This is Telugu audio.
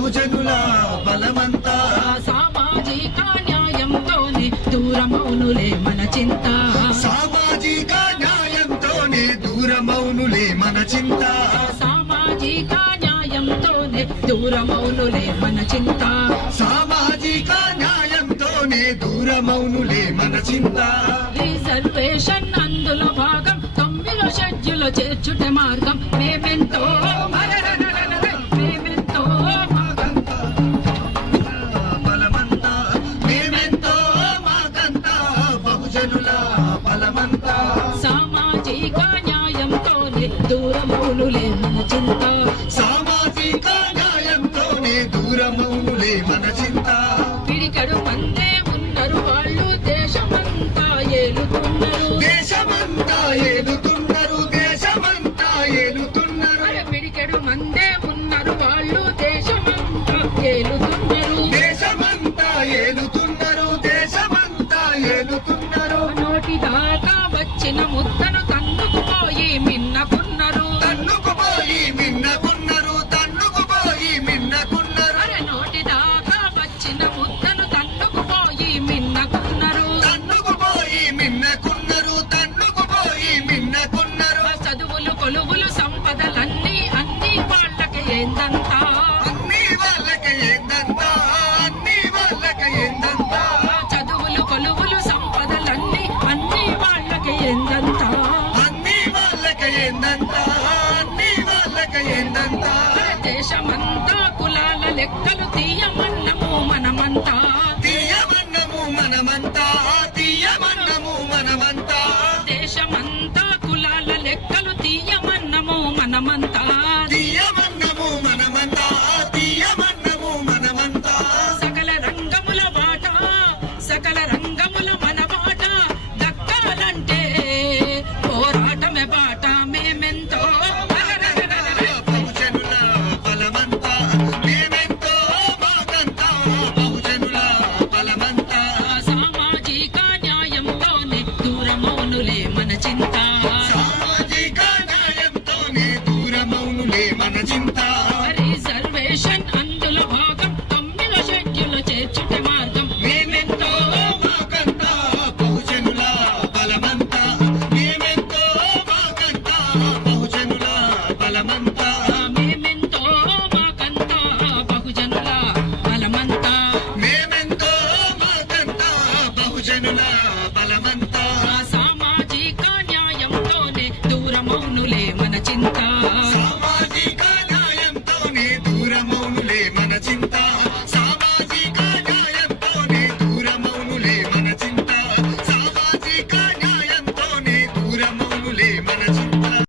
బహుజనుల బలమంతా. సామాజిక న్యాయంతోనే దూరమౌనులే మన చింత. సామాజిక న్యాయంతోనే దూరమౌనులే మన చింత. సామాజిక న్యాయంతోనే దూరమౌనులే మన చింత. సామాజిక న్యాయంతోనే దూరమౌనులే మన చింత. రిజర్వేషన్ అందులో భాగం తొమ్మిదో షెడ్యూల్ చేర్చుట మార్గం. మేమెంతో మేమెంతో బహుజనుల బలమంతా. సామాజిక న్యాయంతోనే దూరమౌనులే మన చింత. సామాజిక న్యాయంతోనే దూరమౌనులే మన చింత. పిడికడు మందే ఉన్నారు వాళ్ళు దేశమంతా ఏలుతున్నారు. దేశమంతా ఏలుతున్నారు దేశమంతా ఏలుతున్నారు. పిడికెడు మందే ఉన్నారు వాళ్ళు దేశమంతా ఏలుతున్నారు. నోటి దాకా వచ్చిన ముద్దను తన్నుకుపోయి మిన్నకున్నారు తన్నుకుపోయి మిన్నకున్నారు తన్నుకుపోయి మిన్నకున్నారు అరే నోటి దాకా వచ్చిన ముద్దను తన్నుకుపోయి మిన్నకున్నారు తన్నుకుపోయి మిన్నకున్నారు తన్నుకుపోయి మిన్నకున్నారు చదువులు కొలువులు సంపదలన్నీ అన్ని వాళ్ళకి ఏందంతా? ఏందంతా? అన్ని వాళ్ళకి ఏందంతా? అన్ని వాళ్ళకి ఏందంతా? దేశమంతా కులాల లెక్కలు తీయమన్నము మనమంతా. తీయమన్నము మనమంతా? తీయమన్నము మనమంతా? దేశమంతా కులాల లెక్కలు తీయమన్నము మనమంతా. మన చింత